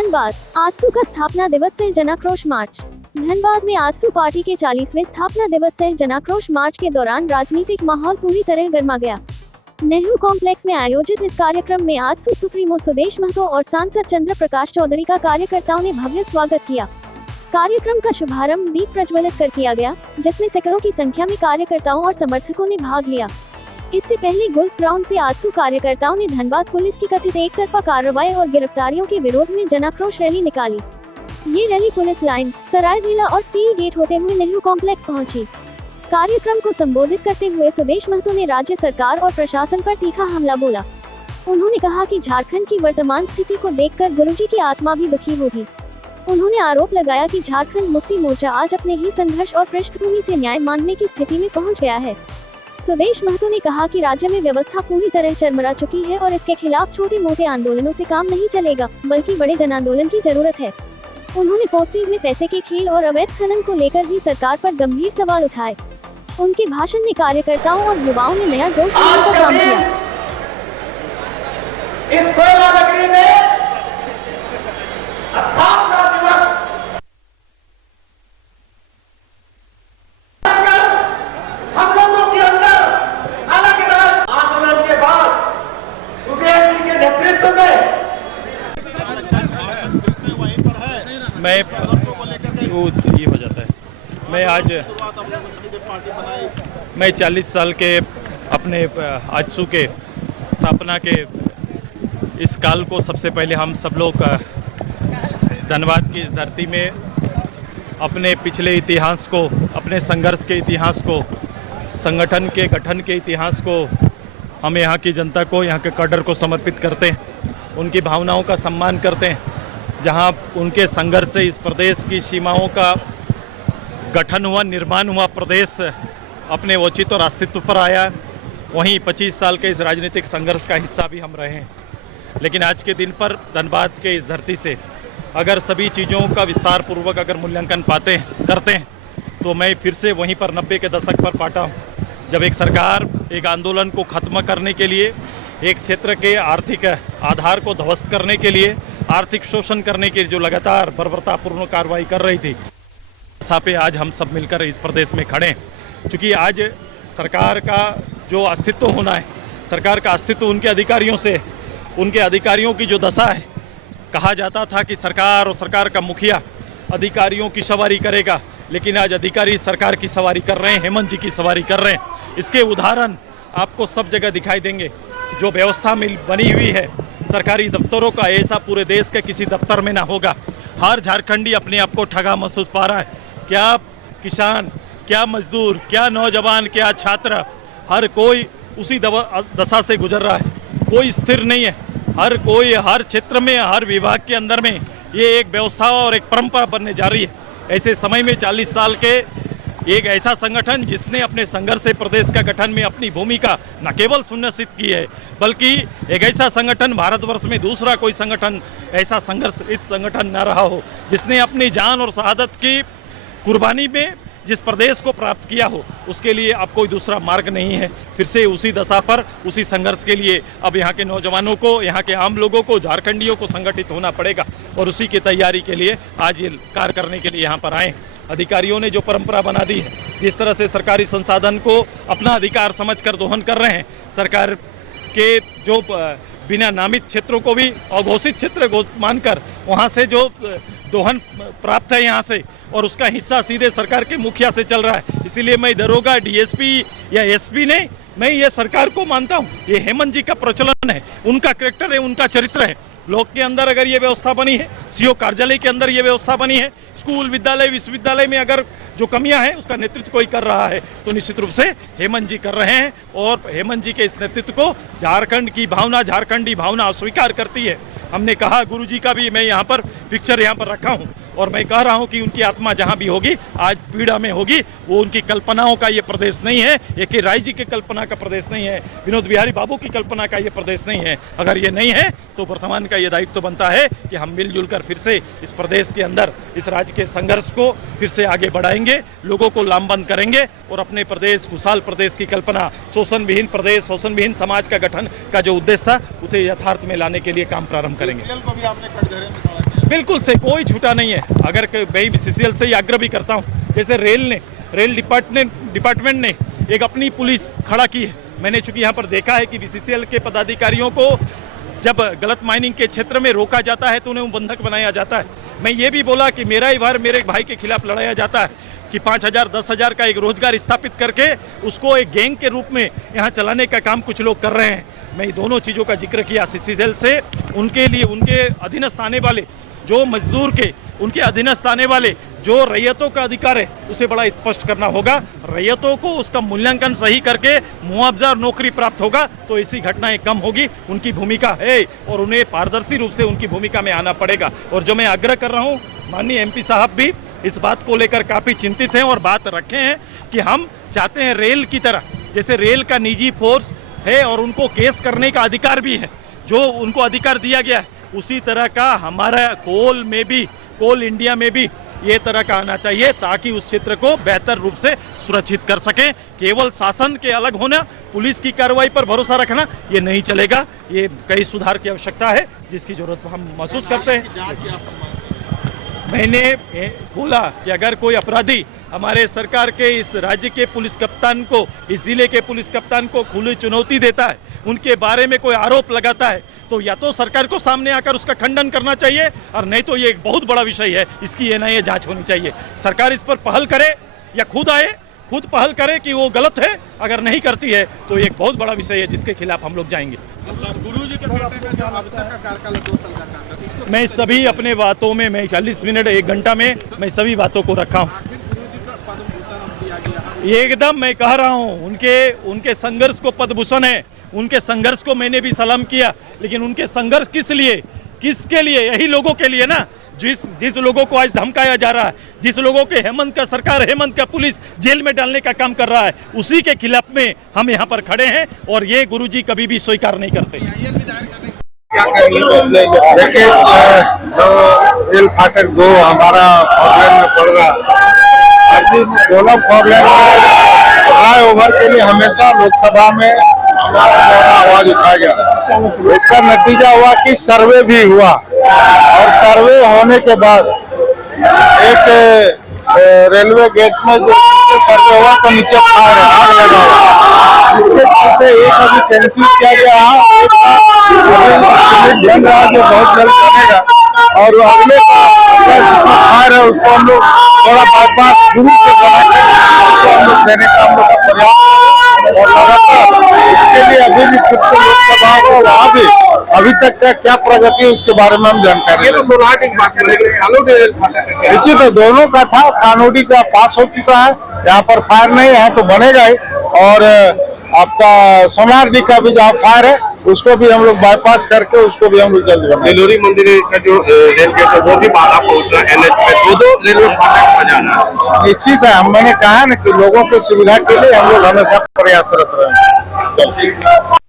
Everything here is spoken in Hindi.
धनबाद आजसू का स्थापना दिवस से जनाक्रोश मार्च। धनबाद में आजसू पार्टी के 40वें स्थापना दिवस से जनाक्रोश मार्च के दौरान राजनीतिक माहौल पूरी तरह गर्मा गया। नेहरू कॉम्प्लेक्स में आयोजित इस कार्यक्रम में आजसू सुप्रीमो सुदेश महतो और सांसद चंद्र प्रकाश चौधरी का कार्यकर्ताओं ने भव्य स्वागत किया। कार्यक्रम का शुभारंभ दीप प्रज्वलित कर किया गया, जिसमें सैकड़ों की संख्या में कार्यकर्ताओं और समर्थकों ने भाग लिया। इससे पहले गोल्फ ग्राउंड से आजसू कार्यकर्ताओं ने धनबाद पुलिस की कथित एक तरफा कार्रवाई और गिरफ्तारियों के विरोध में जनाक्रोश रैली निकाली। ये रैली पुलिस लाइन, सरायढीला और स्टील गेट होते हुए नेहरू कॉम्प्लेक्स पहुंची। कार्यक्रम को संबोधित करते हुए सुदेश महतो ने राज्य सरकार और प्रशासन पर तीखा हमला बोला। उन्होंने कहा कि झारखंड की वर्तमान स्थिति को देखकर गुरुजी की आत्मा भी दुखी होगी। उन्होंने आरोप लगाया कि झारखंड मुक्ति मोर्चा आज अपने ही संघर्ष और पृष्ठभूमि से न्याय मांगने की स्थिति में पहुंच गया है। सुदेश महतो ने कहा कि राज्य में व्यवस्था पूरी तरह चरमरा चुकी है और इसके खिलाफ छोटे मोटे आंदोलनों से काम नहीं चलेगा, बल्कि बड़े जन आंदोलन की जरूरत है। उन्होंने पोस्टेज में पैसे के खेल और अवैध खनन को लेकर भी सरकार पर गंभीर सवाल उठाए। उनके भाषण ने कार्यकर्ताओं और युवाओं में नया जोश लाने का काम किया। इस कोयला नगरी में स्थापना दिवस हम लोगों के अंदर अलग राज आंदोलन के बाद सुदेश जी के नेतृत्व में ये हो जाता है। मैं 40 साल के अपने आजसू के स्थापना के इस काल को सबसे पहले हम सब लोग धनबाद की इस धरती में अपने पिछले इतिहास को, अपने संघर्ष के इतिहास को, संगठन के गठन के इतिहास को हम यहाँ की जनता को, यहाँ के कैडर को समर्पित करते हैं। उनकी भावनाओं का सम्मान करते हैं। जहाँ उनके संघर्ष से इस प्रदेश की सीमाओं का गठन हुआ, निर्माण हुआ, प्रदेश अपने औचित्य और अस्तित्व पर आया, वहीं 25 साल के इस राजनीतिक संघर्ष का हिस्सा भी हम रहे हैं। लेकिन आज के दिन पर धनबाद के इस धरती से अगर सभी चीज़ों का विस्तार पूर्वक अगर मूल्यांकन करते हैं तो मैं फिर से वहीं पर 90 के दशक पर पाता हूँ, जब एक सरकार एक आंदोलन को ख़त्म करने के लिए, एक क्षेत्र के आर्थिक आधार को ध्वस्त करने के लिए, आर्थिक शोषण करने के लिए जो लगातार बर्बरतापूर्ण कार्रवाई कर रही थी, पे आज हम सब मिलकर इस प्रदेश में खड़े हैं। चूँकि आज सरकार का जो अस्तित्व होना है, सरकार का अस्तित्व उनके अधिकारियों से, उनके अधिकारियों की जो दशा है, कहा जाता था कि सरकार और सरकार का मुखिया अधिकारियों की सवारी करेगा, लेकिन आज अधिकारी सरकार की सवारी कर रहे हैं, हेमंत जी की सवारी कर रहे हैं। इसके उदाहरण आपको सब जगह दिखाई देंगे। जो व्यवस्था बनी हुई है सरकारी दफ्तरों का, ऐसा पूरे देश के किसी दफ्तर में ना होगा। हर झारखंडी अपने आप को ठगा महसूस पा रहा है। क्या किसान, क्या मजदूर, क्या नौजवान, क्या छात्र, हर कोई उसी दशा से गुजर रहा है। कोई स्थिर नहीं है। हर कोई, हर क्षेत्र में, हर विभाग के अंदर में ये एक व्यवस्था और एक परंपरा बनने जा रही है। ऐसे समय में 40 साल के एक ऐसा संगठन जिसने अपने संघर्ष से प्रदेश का गठन में अपनी भूमिका न केवल सुनिश्चित की है, बल्कि एक ऐसा संगठन भारतवर्ष में दूसरा कोई संगठन ऐसा संघर्षित संगठन न रहा हो, जिसने अपनी जान और शहादत की कुर्बानी में जिस प्रदेश को प्राप्त किया हो, उसके लिए अब कोई दूसरा मार्ग नहीं है। फिर से उसी दशा पर, उसी संघर्ष के लिए अब यहाँ के नौजवानों को, यहाँ के आम लोगों को, झारखंडियों को संगठित होना पड़ेगा और उसी की तैयारी के लिए आज ये कार्य करने के लिए यहाँ पर आए। अधिकारियों ने जो परंपरा बना दी है, जिस तरह से सरकारी संसाधन को अपना अधिकार समझकर दोहन कर रहे हैं, सरकार के जो बिना नामित क्षेत्रों को भी अघोषित क्षेत्र मानकर वहाँ से जो दोहन प्राप्त है यहाँ से, और उसका हिस्सा सीधे सरकार के मुखिया से चल रहा है। इसीलिए मैं दरोगा, डीएसपी या एसपी नहीं, मैं ये सरकार को मानता हूँ। ये हेमंत जी का प्रचलन है, उनका कैरेक्टर है, उनका चरित्र है। ब्लॉक के अंदर अगर ये व्यवस्था बनी है, सीओ कार्यालय के अंदर ये व्यवस्था बनी है, स्कूल, विद्यालय, विश्वविद्यालय में अगर जो कमियां हैं उसका नेतृत्व कोई कर रहा है, तो निश्चित रूप से हेमंत जी कर रहे हैं। और हेमंत जी के इस नेतृत्व को झारखंड की भावना, झारखंडी भावना अस्वीकार करती है। हमने कहा, गुरुजी का भी मैं यहाँ पर पिक्चर यहाँ पर रखा हूँ, और मैं कह रहा हूँ कि उनकी आत्मा जहाँ भी होगी, आज पीड़ा में होगी। वो उनकी कल्पनाओं का ये प्रदेश नहीं है, ये के राय जी की कल्पना का प्रदेश नहीं है, विनोद बिहारी बाबू की कल्पना का ये प्रदेश नहीं है। अगर ये नहीं है तो वर्तमान का ये दायित्व बनता है कि हम मिलजुल कर फिर से इस प्रदेश के अंदर इस राज्य के संघर्ष को फिर से आगे बढ़ाएंगे, लोगों को लामबंद करेंगे और अपने प्रदेश, खुशहाल प्रदेश की कल्पना, शोषण विहीन प्रदेश, शोषण विहीन समाज का गठन का जो उद्देश्य था, उसे यथार्थ में लाने के लिए काम प्रारंभ करेंगे। बिल्कुल से कोई छूटा नहीं है। अगर मैं बीसीसीएल से ही आग्रह भी करता हूँ, जैसे रेल डिपार्टमेंट ने एक अपनी पुलिस खड़ा की है। मैंने चूंकि यहाँ पर देखा है कि बीसीसीएल के पदाधिकारियों को जब गलत माइनिंग के क्षेत्र में रोका जाता है तो उन्हें बंधक बनाया जाता है। मैं ये भी बोला कि मेरा ही वार मेरे एक भाई के खिलाफ लड़ाया जाता है कि 5,000 10,000 का एक रोजगार स्थापित करके उसको एक गैंग के रूप में यहाँ चलाने का काम कुछ लोग कर रहे हैं। मैं दोनों चीज़ों का जिक्र किया सीसीएल से। उनके लिए उनके अधीनस्थ आने वाले जो मजदूर के उनके अधीनस्थ आने वाले जो रैयतों का अधिकार है उसे बड़ा स्पष्ट करना होगा। रैयतों को उसका मूल्यांकन सही करके मुआवजा और नौकरी प्राप्त होगा तो ऐसी घटनाएं कम होगी। उनकी भूमिका है और उन्हें पारदर्शी रूप से उनकी भूमिका में आना पड़ेगा। और जो मैं आग्रह कर रहा हूँ, माननीय एमपी साहब भी इस बात को लेकर काफ़ी चिंतित हैं और बात रखे हैं कि हम चाहते हैं रेल की तरह, जैसे रेल का निजी फोर्स है और उनको केस करने का अधिकार भी है, जो उनको अधिकार दिया गया है, उसी तरह का हमारा कोल इंडिया में भी ये तरह का आना चाहिए ताकि उस क्षेत्र को बेहतर रूप से सुरक्षित कर सकें। केवल शासन के अलग होना, पुलिस की कार्रवाई पर भरोसा रखना ये नहीं चलेगा। ये कई सुधार की आवश्यकता है जिसकी जरूरत हम महसूस करते हैं। मैंने बोला कि अगर कोई अपराधी हमारे सरकार के इस राज्य के पुलिस कप्तान को, इस जिले के पुलिस कप्तान को खुली चुनौती देता है, उनके बारे में कोई आरोप लगाता है, तो या तो सरकार को सामने आकर उसका खंडन करना चाहिए और नहीं तो ये एक बहुत बड़ा विषय है, इसकी एनआईए जांच होनी चाहिए। सरकार इस पर पहल करे या खुद पहल करे कि वो गलत है। अगर नहीं करती है तो ये एक बहुत बड़ा विषय है जिसके खिलाफ हम लोग जाएंगे। गुरुजी के बेटे का जो अब तक का कार्यकाल 2 साल का कार्यकाल, इसको मैं सभी अपने बातों में, मैं 40 मिनट 1 घंटा में मैं सभी बातों को रखा हूँ। गुरुजी का पद्म भूषण दिया गया। एकदम मैं कह रहा हूँ उनके संघर्ष को पद्म भूषण है। उनके संघर्ष को मैंने भी सलाम किया, लेकिन उनके संघर्ष किस लिए, किसके लिए? यही लोगों के लिए ना, जिस लोगों को आज धमकाया जा रहा है, जिस लोगों के हेमंत का पुलिस जेल में डालने का काम कर रहा है, उसी के खिलाफ में हम यहाँ पर खड़े हैं और ये गुरुजी कभी भी स्वीकार नहीं करते। क्या करेंगे? देखिए, जो रेल फाटक 2 हमारा प्रॉब्लम में पड़ रहा, दोनों प्रॉब्लम फ्लाई ओवर के लिए हमेशा लोकसभा में हमारा आवाज उठाया गया। उसका नतीजा हुआ कि सर्वे भी हुआ और सर्वे होने के बाद एक रेलवे गेट में जो सर्वे हुआ तो नीचे आग लगा हुआ, इसके चलते एक अभी कैंसिल किया गया है, बन रहा जो बहुत जल्द बनेगा और अगले जिसमें फायर है उसको हम लोग थोड़ा बाईपास दूर से बना के उसको हम लोग देने का हम लोग का प्रयास और लगातार इसके लिए अभी भी खुद को लोकसभा को वहाँ भी अभी तक का क्या प्रगति है उसके बारे में हम जानकारी। ये तो सोनाटी की बात करेंगे, कानोडी रेल फाटक निश्चित तो दोनों का था। कानोडी का पास हो चुका है, यहाँ पर फायर नहीं है तो बनेगा ही, और आपका सोनारडी का भी जहाँ फायर है उसको भी हम लोग बाईपास करके उसको भी हम लोग जल्द बनाएंगे। बेलोरी मंदिर का जो रेल गेट है वो भी बाधा पहुंच रहा है, एनएच पे 2 रेलवे फाटक बजाना। निश्चित है, मैंने कहा ना कि लोगों की सुविधा के लिए हम लोग हमेशा प्रयासरत रहेंगे।